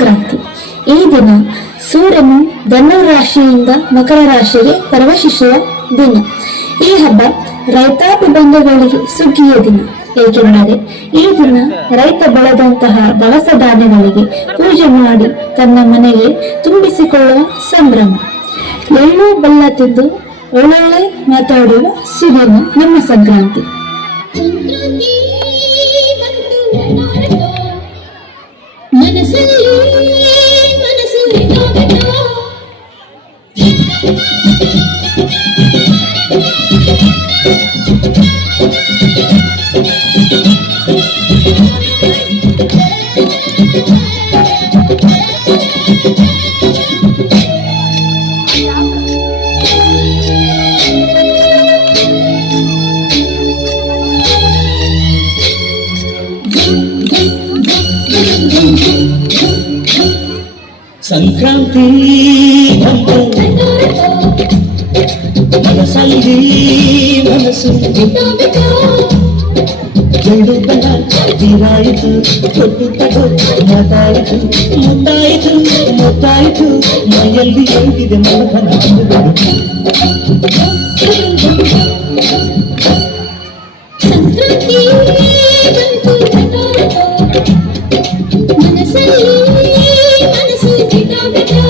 ಸಂಕ್ರಾಂತಿ. ಈ ದಿನ ಸೂರ್ಯನು ಧನು ರಾಶಿಯಿಂದ ಮಕರ ರಾಶಿಗೆ ಪ್ರವೇಶಿಸುವ ದಿನ. ಈ ಹಬ್ಬ ರೈತಾಪಿ ಬಂಧುಗಳಿಗೆ ಸುಗ್ಗಿಯ ದಿನ, ಏಕೆಂದರೆ ಈ ದಿನ ರೈತ ಬೆಳೆದಂತಹ ದವಸ ಧಾನ್ಯಗಳಿಗೆ ಪೂಜೆ ಮಾಡಿ ತನ್ನ ಮನೆಗೆ ತುಂಬಿಸಿಕೊಳ್ಳುವ ಸಂಭ್ರಮ. ಎಳ್ಳು ಬೆಲ್ಲ ತಿಂದು ಒಳ್ಳೊಳ್ಳೆ ಮಾತಾಡುವ ಸಿದಿನ ನಮ್ಮ ಸಂಕ್ರಾಂತಿ. ಸಂಕ್ರಾಂತಿ ಬಂತು ಮನಸ್ಸಲ್ಲಿ ಮನಸ್ಸು ಜಂಡು ಬಲ ತೀರಾಯಿತು, ತೊಟ್ಟು ತಗೋ ಮಾತಾಯಿತು, ಮುತ್ತಾಯಿತು ಮುತ್ತಾಯಿತು, ಮೈಯಲ್ಲಿ ಎಂದಿದೆ ಮೋಹನ. ಸಂಕ್ರಾಂತಿ ಬಂತು ಮನಸ್ಸಲ್ಲಿ ಮನಸ್ಸು ಬಿಟ್ಟಾಬಿಟ್ಟು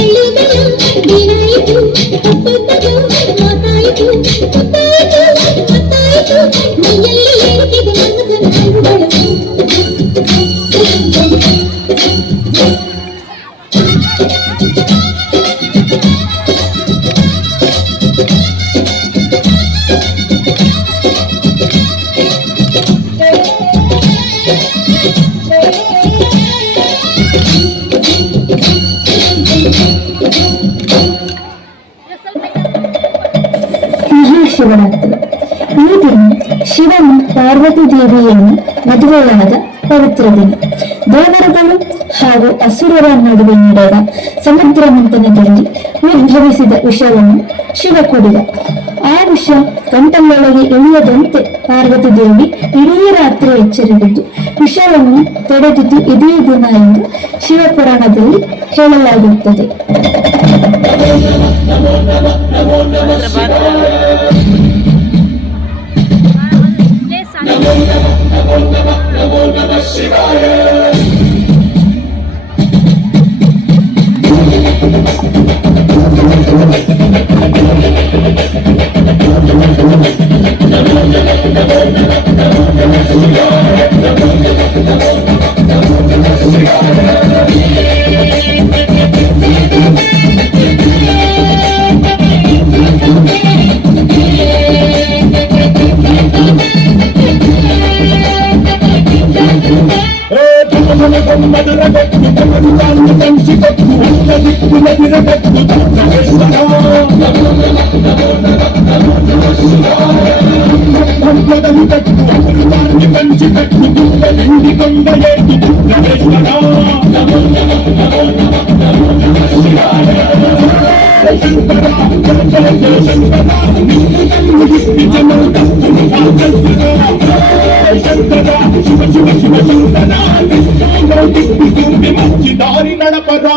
ಎಳ್ಳು ಬೆಲ್ಲ ದಿನಾಯಿತು, ತೊಟ್ಟು ತಗೋ ಮಾತಾಯಿತು, ಮುತ್ತಾಯಿತು ಮುತ್ತಾಯಿತು, ಮೈಯಲ್ಲಿ ಏರುತ್ತಿದೆ ಮನದ ನಾಳುಗಳು. ಮಹಾಶಿವರಾತ್ರಿ. ಈ ದಿನ ಶಿವನು ಪಾರ್ವತಿ ದೇವಿಯನ್ನು ಮದುವೆಯಾದ ಪವಿತ್ರ ದಿನ. ದೇವರುಗಳು ಹಾಗೂ ಅಸುರರ ನಡುವೆ ನಡೆದ ಸಮುದ್ರ ಮಂಥನದಲ್ಲಿ ಉದ್ಭವಿಸಿದ ವಿಷವನ್ನು ಶಿವ ಕುಡಿದ. ಆ ವಿಷ ಕಂಠದೊಳಗೆ ಇಳಿಯದಂತೆ ಪಾರ್ವತಿ ದೇವಿ ಇಡೀ ರಾತ್ರಿ ಎಚ್ಚರಿದ್ದು ವಿಷವನ್ನು ತಡೆದಿದ್ದು ಇದೇ ದಿನ ಎಂದು ಶಿವಪುರಾಣದಲ್ಲಿ ಹೇಳಲಾಗುತ್ತದೆ. దారి నడపరా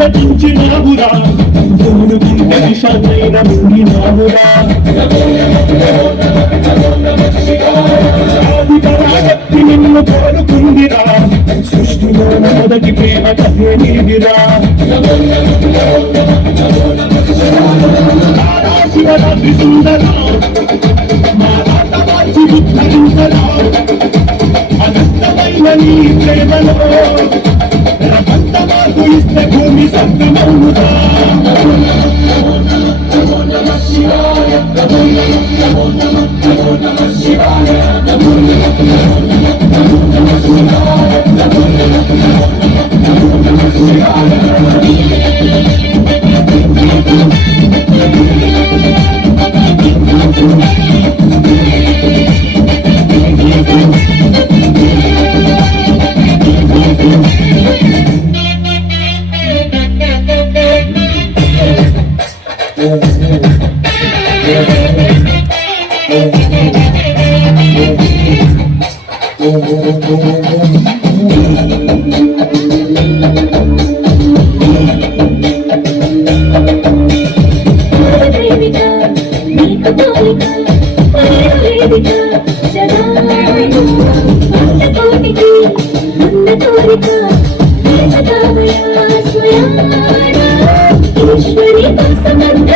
నటించినావురా, భూమి గుండె విషాదైన మునినావురా, ఆది పరాశక్తి నిన్ను కోరుకుందిరా, సృష్టిలో మొదటి ప్రేమ కథే నీదిరా. శివరాత్రి సుందర మా రాత మార్చి ఉద్ధరించరా, అనంతమైన నీ ప్రేమలో ప్రపంచ మార్పు ఇస్తే భూమి సంగమవుదా. ఈశ్వరి సమర్థ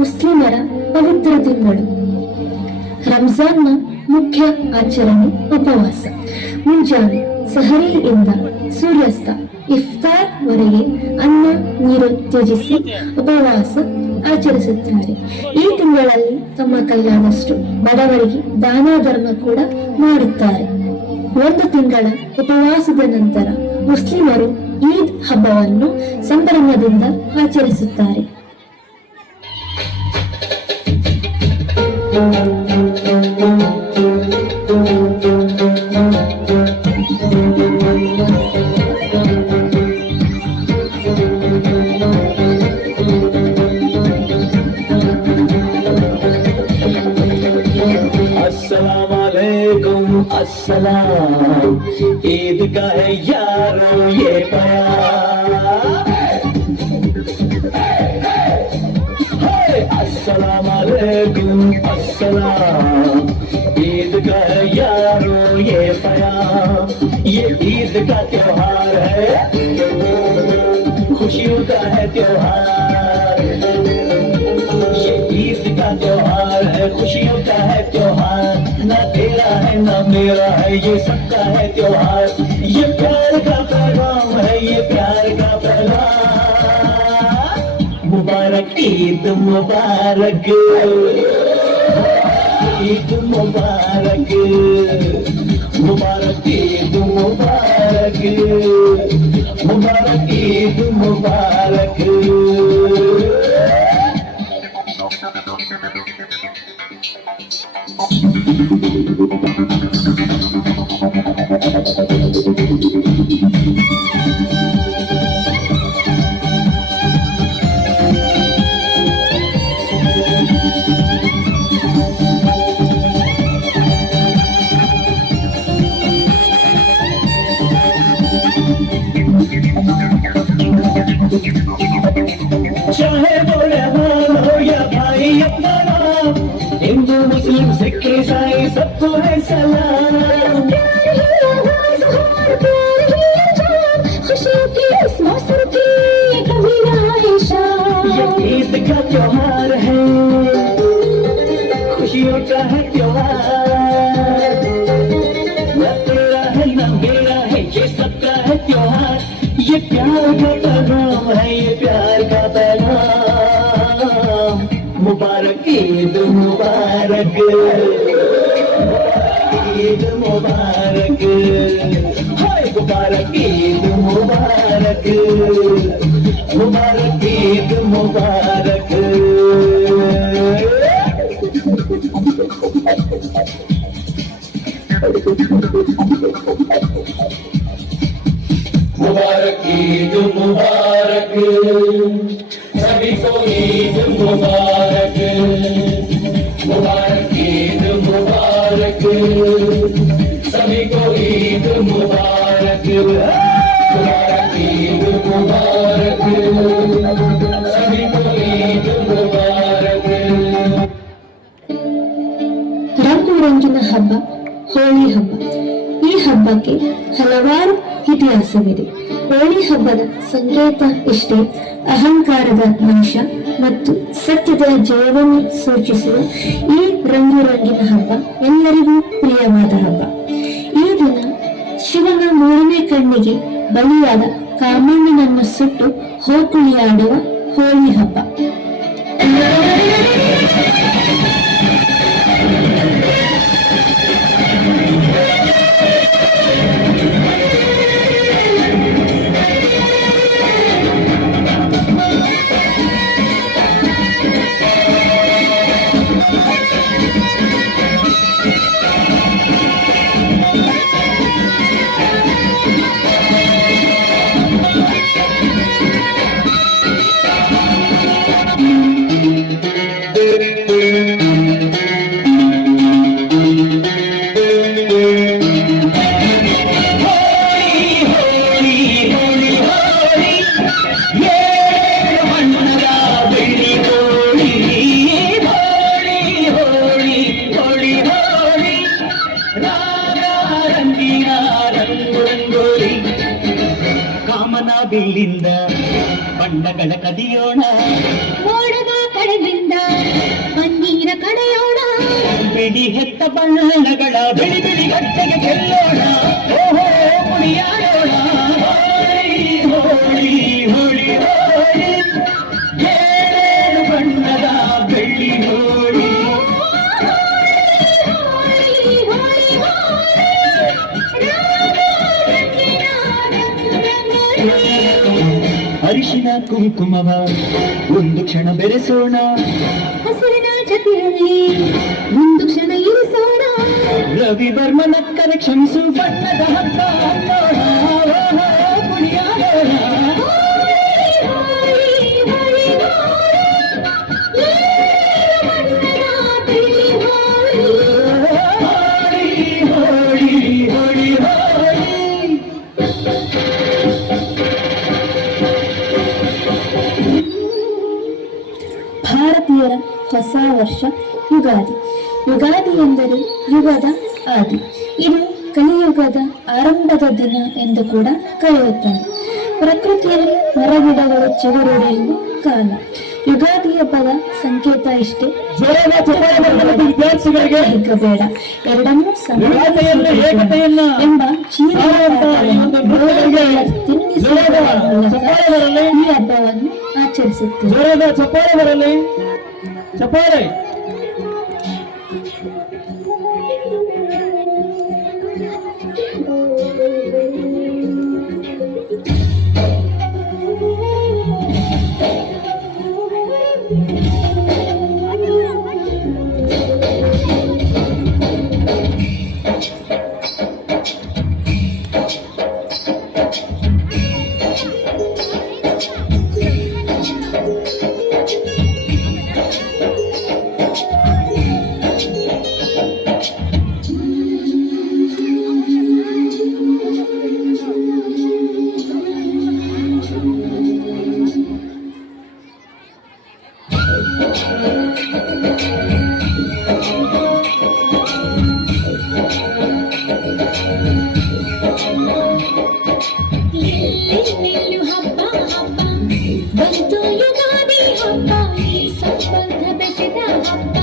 ಮುಸ್ಲಿಮರ ಪವಿತ್ರ ತಿಂಗಳು. ರಂಜಾನ್ನ ಮುಖ್ಯ ಆಚರಣೆ ಉಪವಾಸ. ಮುಂಜಾನೆ ಸಹರಿಯಿಂದ ಸೂರ್ಯಾಸ್ತ ಇಫ್ತಾರ್ ವರೆಗೆ ಅನ್ನ ನೀರು ತ್ಯಜಿಸಿ ಉಪವಾಸ ಆಚರಿಸುತ್ತಾರೆ. ಈ ತಿಂಗಳಲ್ಲಿ ತಮ್ಮ ಕೈಲಾದಷ್ಟು ಬಡವರಿಗೆ ದಾನ ಧರ್ಮ ಕೂಡ ಮಾಡುತ್ತಾರೆ. ಒಂದು ತಿಂಗಳ ಉಪವಾಸದ ನಂತರ ಮುಸ್ಲಿಮರು ಈದ್ ಹಬ್ಬವನ್ನು ಸಂಭ್ರಮದಿಂದ ಆಚರಿಸುತ್ತಾರೆ. अस्सलाम ईद का है यारो ये अस्सलाम वालेकुम अस्सलाम ईद का है यारो ये ईद का त्योहार है, खुशियों का है त्योहार। ये ईद का त्योहार है, खुशियों का है त्योहार। ना तेरा है ना मेरा है, ये सबका है त्योहार। ये प्यार का पैगाम है, ये प्यार का पैगाम। मुबारक ईद मुबारक, ईद मुबारक, मुबारक ईद मुबारक, मुबारक ईद मुबारक। चाहे वो रहमान हो या भाई अपना नाम, हिंदू मुस्लिम सिख ईसाई सबको है सलाम। खुशियों की इस मौसम की कभी ना आए शाम। ये ईद का त्योहार है, खुशियों का है त्योहार। न तेरा है न मेरा है, ये सबका है त्योहार। ये प्यार का पैगाम है, ये प्यार का पैगाम। मुबारक ईद मुबारक, ईद मुबारक, हाय मुबारक ईद मुबारक, मुबारक ईद मुबारक। सभी को ईद मुबारक, मुबारक ईद मुबारक, सभी को ईद मुबारक, मुबारक ईद मुबारक, सभी को ईद मुबारक। ರಂಗು ರಂಗಿನ ಹಬ್ಬ ಹೋಳಿ ಹಬ್ಬ. ಈ ಹಬ್ಬಕ್ಕೆ ಹಲವಾರು ಇತಿಹಾಸವಿದೆ. ಹೋಳಿ ಹಬ್ಬದ ಸಂಕೇತ ಇಷ್ಟೇ, ಅಹಂಕಾರದ ನಾಶ ಮತ್ತು ಸತ್ಯದ ಜಯವನ್ನು ಸೂಚಿಸುವ ಈ ರಂಗು ರಂಗಿನ ಹಬ್ಬ ಎಲ್ಲರಿಗೂ ಪ್ರಿಯವಾದ ಹಬ್ಬ. ಈ ದಿನ ಶಿವನ ಮೂರನೇ ಕಣ್ಣಿಗೆ ಬಲಿಯಾದ ಕಾಮಣ್ಣನನ್ನು ಸುಟ್ಟು ಹೋಕುಳಿಯಾಡುವ ಹೋಳಿ ಹಬ್ಬ. ಕಾಮನಬಿಲ್ಲಿಂದ ಬಣ್ಣಗಳ ಕದಿಯೋಣ, ಮೋಡದ ಕಡೆಯಿಂದ ಪನ್ನೀರ ಕಡೆಯೋಣ, ಬಿಡಿ ಹೆತ್ತ ಬಣ್ಣಗಳ ಬಿಳಿ ಬಿಳಿ ಗಟ್ಟೆಗೆ ಗೆಲ್ಲೋಣ, ಓಹೋ ಕುಣಿಯಾಡೋಣ. ಹೋಳಿ ಹೋಳಿ ಹೋಳಿ ಏಳು ಬಣ್ಣದ ಬೆಳ್ಳಿ ಹೋಳಿ, ಅರಿಶಿನ ಕುಂಕುಮವ ಒಂದು ಕ್ಷಣ ಬೆರೆಸೋಣ, ಹಸಿರಿನ ಜೊತೆಯಲ್ಲಿ ಒಂದು ಕ್ಷಣ ಇರಿಸೋಣ, ರವಿ ವರ್ಮನ ಕರೆ ಕ್ಷಮಿಸು ಬಣ್ಣದ ಹಬ್ಬ ಅನ್ನೋಣ, ಓಹೋ ಕುಣಿಯಾಡೋಣ. ಹೋಳಿ ಹೋಳಿ ಹೋಳಿ ಭಾರತೀಯರ ಹೊಸ ವರ್ಷ ಯುಗಾದಿ. ಯುಗಾದಿ ಎಂದರೆ ಯುಗದ ಆದಿ. ಇದು ಕಲಿಯುಗದ ಆರಂಭದ ದಿನ ಎಂದು ಕೂಡ ಕರೆಯುತ್ತಾರೆ. ಪ್ರಕೃತಿಯಲ್ಲಿ ಮರಗಿಡಗಳು ಚಿಗುರೊಡೆಯುವ ಕಾಲ. ಯುಗಾದಿ ಹಬ್ಬದ ಸಂಕೇತ ಇಷ್ಟೇ, ವಿದ್ಯಾರ್ಥಿಗಳಿಗೆ ಬೇಡ ಎರಡನ್ನೂ ಏಕತೆಯನ್ನ ಎಂಬ ತಿನ್ನಿಸುವ ಈ ಹಬ್ಬವನ್ನು ಆಚರಿಸುತ್ತೇವೆ. ಜೋರಾದ ಚಪ್ಪಾಳೆ ಬರಲಿ, ಚಪ್ಪಾಳೆ. ಎಲ್ಲೆಲ್ಲೆಲ್ಲೂ ಹಬ್ಬ ಹಬ್ಬ ಬಂತು ಯುಗಾದಿ ಹಬ್ಬ, ಈ ಸಂಬಂಧ ಬೆಸೆದ ಹಬ್ಬ,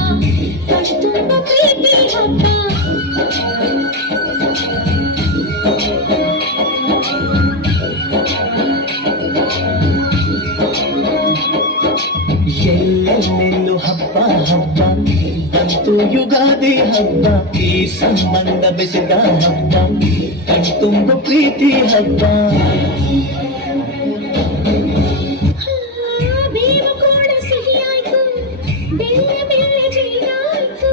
ಕಣ್ತುಂಬ ಪ್ರೀತಿ ಹಬ್ಬ. ಎಲ್ಲೆಲ್ಲೆಲ್ಲೂ ಹಬ್ಬ ಹಬ್ಬ ಬಂತು ಯುಗಾದಿ ಹಬ್ಬ, ಈ ಸಂಬಂಧ ಬೆಸೆದ ಹಬ್ಬ, ಕಣ್ತುಂಬ ಪ್ರೀತಿ ಹಬ್ಬ. ಬೇವು ಕೂಡ ಸಿಹಿಯಾಯ್ತು, ಬೆಲ್ಲ ಬೆಲ್ಲ ಜೀರಾಯ್ತು,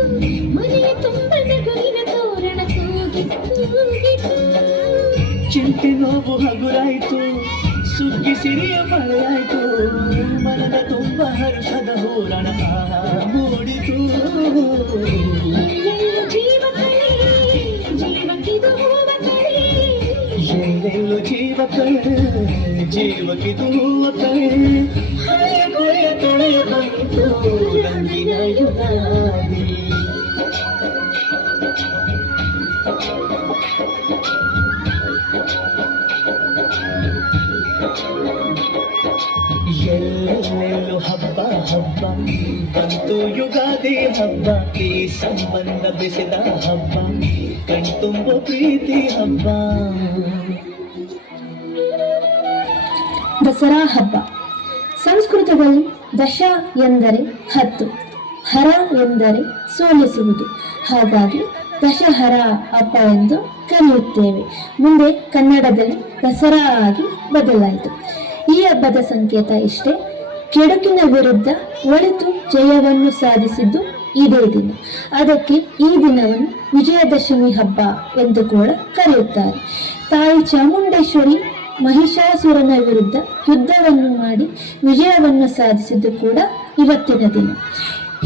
ಮನೆಯ ತುಂಬ ನಗುವಿನ ತೋರಣ ತೂಗಿತ್ತು. ಚಿಂತೆ ನೋವು ಹಗುರಾಯ್ತು, ಸುಖ ಕಿಸಿರಿಯ ಮಳೆಯಾಯ್ತು ಮನದ ತುಂಬ ಹರ್ಷದ ಹೂರಣ ಮೂಡಿತು ಎಲ್ಲೆಲ್ಲೂ ಜೀವಕ್ಕಿದು ಹೂವ ಕಳೆ ಹಳೆಯ ಕೊಳೆಯ ತೊಳೆಯ ಬಂತು ರಂಗಿನ ಯುಗಾದಿ ಎಲ್ಲೆಲ್ಲೂ ಹಬ್ಬ ಹಬ್ಬ ಬಂತು ಯುಗಾದಿ ಹಬ್ಬ ಈ ಸಂಬಂಧ ಬೆಸೆದ ಹಬ್ಬ ಕಣ್ತುಂಬ ಪ್ರೀತಿ ಹಬ್ಬ ದಸರಾ ಹಬ್ಬ. ಸಂಸ್ಕೃತದಲ್ಲಿ ದಶ ಎಂದರೆ 10, ಹರ ಎಂದರೆ ಸೋಲಿಸುವುದು. ಹಾಗಾಗಿ ದಶಹರ ಹಬ್ಬ ಎಂದು ಕರೆಯುತ್ತೇವೆ. ಮುಂದೆ ಕನ್ನಡದಲ್ಲಿ ದಸರಾ ಆಗಿ ಬದಲಾಯಿತು. ಈ ಹಬ್ಬದ ಸಂಕೇತ ಇಷ್ಟೇ: ಕೆಡುಕಿನ ವಿರುದ್ಧ ಒಳಿತು ಜಯವನ್ನು ಸಾಧಿಸಿದ್ದು ಇದೇ ದಿನ. ಅದಕ್ಕೆ ಈ ದಿನವನ್ನು ವಿಜಯದಶಮಿ ಹಬ್ಬ ಎಂದು ಕೂಡ ಕರೆಯುತ್ತಾರೆ. ತಾಯಿ ಚಾಮುಂಡೇಶ್ವರಿ ಮಹಿಷಾಸುರನ ವಿರುದ್ಧ ಯುದ್ಧವನ್ನು ಮಾಡಿ ವಿಜಯವನ್ನು ಸಾಧಿಸಿದ್ದು ಕೂಡ ಇವತ್ತಿನ ದಿನ.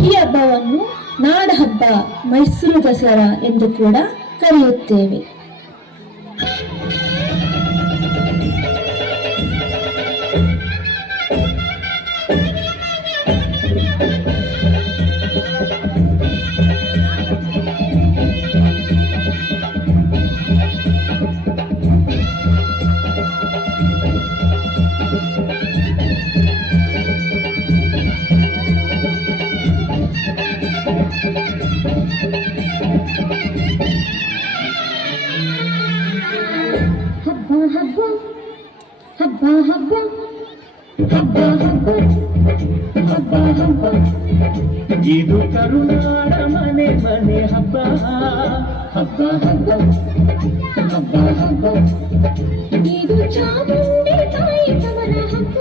ಈ ಹಬ್ಬವನ್ನು ನಾಡ ಹಬ್ಬ, ಮೈಸೂರು ದಸರಾ ಎಂದು ಕೂಡ ಕರೆಯುತ್ತೇವೆ. ಇದು ಕರುನಾಡ ಮನೆ ಮನೆ ಹಬ್ಬ ಹಬ್ಬ ಹಬ್ಬ ಹಬ್ಬ ಹಬ್ಬ ಇದು ಚಾಮುಂಡಿ ತಾಯಿ ತವರ ಹಬ್ಬ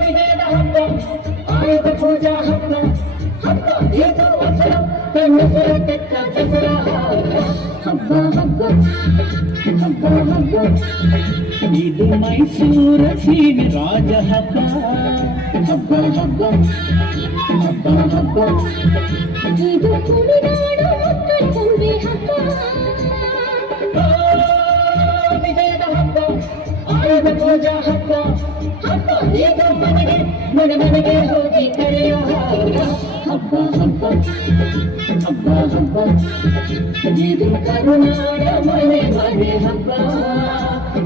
ವಿಜಯದ ಹಬ್ಬ ಆಯುಧ ಪೂಜಾ ಹಬ್ಬ ಹಬ್ಬ ಇದು ವಸರ ಕಣ್ಣು ತೆಕ್ಕ ದಸರಾ ಹಬ್ಬ ಹಬ್ಬ ಹಬ್ಬ ಹಬ್ಬ ಇದು ಮೈಸೂರ ಸೀನಿ ರಾಜ ಹಬ್ಬ ಹಬ್ಬ ಹಬ್ಬ ಹಬ್ಬ ಹಬ್ಬ ಇದು ತುಳುನಾಡು ಮಕ್ಕಳ ಕೊಂಬೆ ಹಬ್ಬ ವಿಜಯದ ಹಬ್ಬ ಆಯುಧ ಪೂಜಾ ಹಬ್ಬ ಹಬ್ಬ ಇದು ಮನೆಗೆ ಮನೆ ಮನೆಗೆ ಹೋಗಿ ಕರೆಯೋ ಹಬ್ಬ ಹಬ್ಬ ಹಬ್ಬ ಹಬ್ಬ ಇದು ಕರುನಾಡ ಮನೆ ಮನೆ ಹಬ್ಬ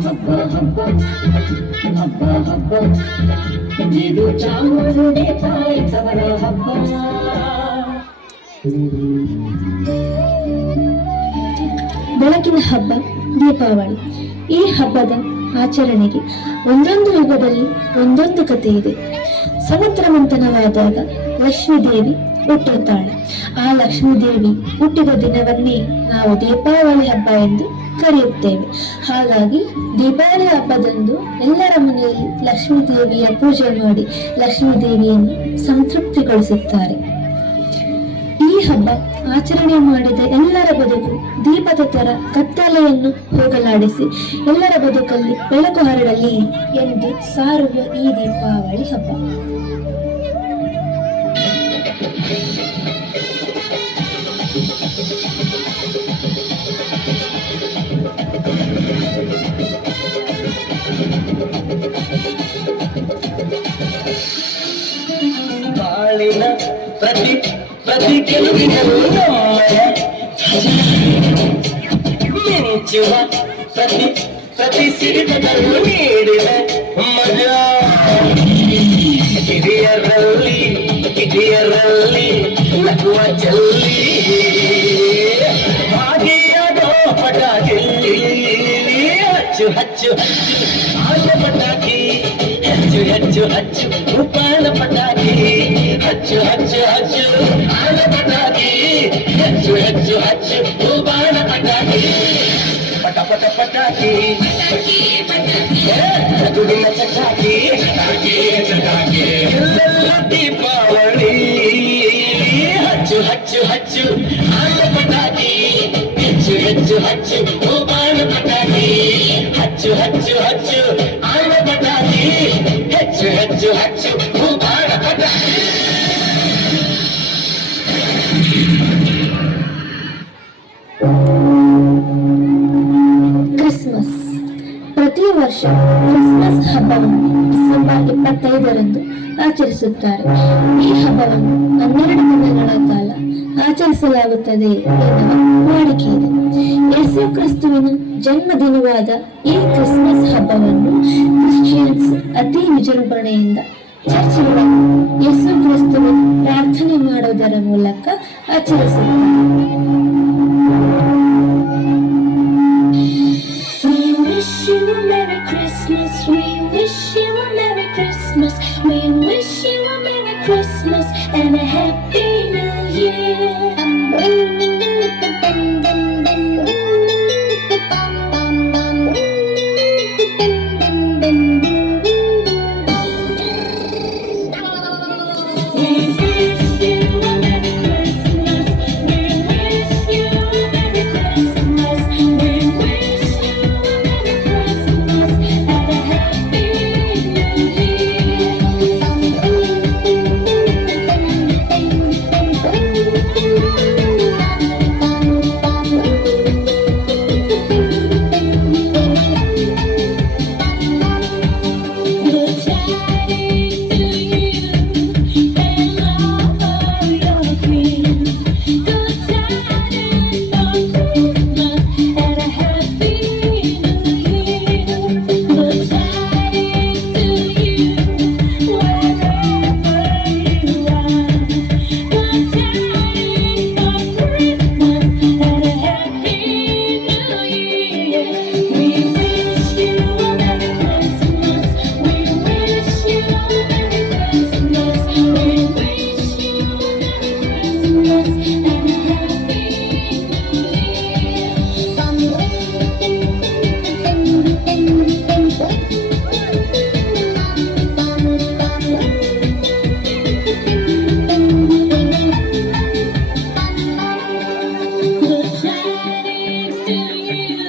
ಹಬ್ಬ ಹಬ್ಬ ಹಬ್ಬ ಹಬ್ಬ ಇದು ಚಾಮುಂಡಿ ತಾಯಿ ತವರ ಹಬ್ಬ. ಬೆಳಕಿನ ಹಬ್ಬ ದೀಪಾವಳಿ. ಈ ಹಬ್ಬದ ಆಚರಣೆಗೆ ಒಂದೊಂದು ಯುಗದಲ್ಲಿ ಒಂದೊಂದು ಕಥೆ ಇದೆ. ಸಮುದ್ರ ಮಂಥನವಾದಾಗ ಲಕ್ಷ್ಮೀದೇವಿ ಹುಟ್ಟುತ್ತಾಳೆ. ಆ ಲಕ್ಷ್ಮೀದೇವಿ ಹುಟ್ಟಿದ ದಿನವನ್ನೇ ನಾವು ದೀಪಾವಳಿ ಹಬ್ಬ ಎಂದು ಕರೆಯುತ್ತೇವೆ. ಹಾಗಾಗಿ ದೀಪಾವಳಿ ಹಬ್ಬದಂದು ಎಲ್ಲರ ಮನೆಯಲ್ಲಿ ಲಕ್ಷ್ಮೀ ದೇವಿಯ ಪೂಜೆ ಮಾಡಿ ಲಕ್ಷ್ಮೀ ದೇವಿಯನ್ನು ಸಂತೃಪ್ತಿಗೊಳಿಸುತ್ತಾರೆ. ಈ ಹಬ್ಬ ಆಚರಣೆ ಮಾಡಿದ ಎಲ್ಲರ ಬದುಕು ದೀಪದ ತರ ಕತ್ತಲೆಯನ್ನು ಹೋಗಲಾಡಿಸಿ ಎಲ್ಲರ ಬದುಕಲ್ಲಿ ಬೆಳಕು ಹರಡಲಿ ಎಂದು ಸಾರುವ ಈ ದೀಪಾವಳಿ ಹಬ್ಬ. ಬಾಳಿನ ಪ್ರತಿ ಪ್ರತಿ ಗೆಲುವಿನಲ್ಲೂ ನಮ್ಮಯ ಮಿಂಚುವ ಪ್ರತಿ ಪ್ರತಿ ಸಿಡಿತದಲ್ಲೂ ನೀಡಿದ ಮಜಾ ಕಿಡಿಯರಲ್ಲಿ ನಗುವ ಜಲ್ಲಿ ಭಾಗಿಯಾದೋ ಪಟಾಕಿ ಹಚ್ಚು ಹಚ್ಚು ಆಗ ಪಟಾಕಿ ಹಚ್ಚು ಹಚ್ಚು ಹಚ್ಚು ಉಪಾಳ ಪಟಾಕಿ ಹಚ್ಚು ಹಚ್ಚು ಹಚ್ಚು ಆಗ ಪಟಾಕಿ ಹಚ್ಚು ಹಚ್ಚು ಹಚ್ಚು ಉಪಾಳ ಪಟಾಕಿ ಪಟ ಪಟ ಪಟಾಕಿ ದುಡಿನ ಚಟಾಕಿ ಎಲ್ಲೆಲ್ಲ ದೀಪಾವಳಿ ಹಚ್ಚು ಹಚ್ಚು ಹಚ್ಚು ಆಗ ಪಟಾಕಿ ಹೆಚ್ಚು ಹೆಚ್ಚು ಹಚ್ಚು ಉಪಾಳ ಪಟಾಕಿ ಹಚ್ಚು ಹಚ್ಚು 25ರಂದು ಆಚರಿಸುತ್ತಾರೆ. ಈ ಹಬ್ಬವನ್ನು 12 ದಿನಗಳ ಕಾಲ ಆಚರಿಸಲಾಗುತ್ತದೆ ಎನ್ನುವ ವಾಡಿಕೆ ಇದೆ. ಯೇಸು ಕ್ರಿಸ್ತುವಿನ ಜನ್ಮದಿನವಾದ ಈ ಕ್ರಿಸ್ಮಸ್ ಹಬ್ಬವನ್ನು ಕ್ರಿಶ್ಚಿಯನ್ಸ್ ಅತಿ ವಿಜೃಂಭಣೆಯಿಂದ ಚರ್ಚ್ಗಳಲ್ಲಿ ಯೇಸು ಕ್ರಿಸ್ತುವಿನ ಪ್ರಾರ್ಥನೆ ಮಾಡುವುದರ ಮೂಲಕ ಆಚರಿಸುತ್ತಾರೆ. We wish you a Merry Christmas. We wish you a Merry Christmas. We wish you a Merry Christmas and a Happy New Year. We wish you a Merry Christmas. We wish you a Merry Christmas. We wish you a Merry Christmas and a Happy New Good tidings to you, and all of your kin. Good tidings for Christmas and a Happy New Year. Good tidings to you, wherever you are. Good tidings for Christmas and a Happy New Year. We wish you a Merry Christmas. We wish you a Merry Christmas. We wish you a Merry Christmas and a Happy Good tidings to you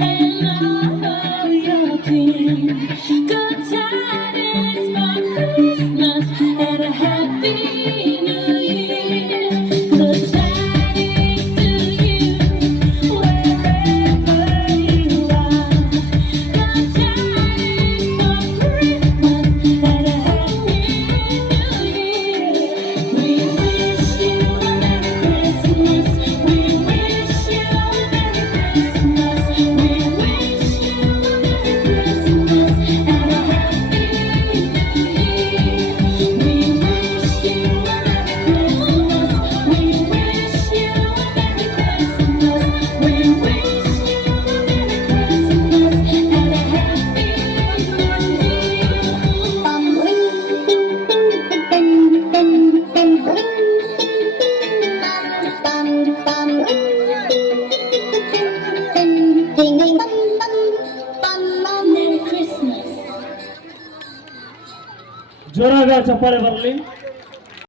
and all of your kin. Good tidings for Christmas and a Happy New Year. Good tidings to you, wherever you are. Good tidings for Christmas and a Happy New Year. We wish you a Merry Christmas. We wish you a Merry Christmas. We wish you a Merry Christmas and a Happy New Year. We wish you a Merry Christmas. We wish you a Merry Christmas. We wish you a Merry Christmas and a Happy Merry Christmas. ಜೋರಾದ ಚಪ್ಪಾಳೆ ಬರಲಿ.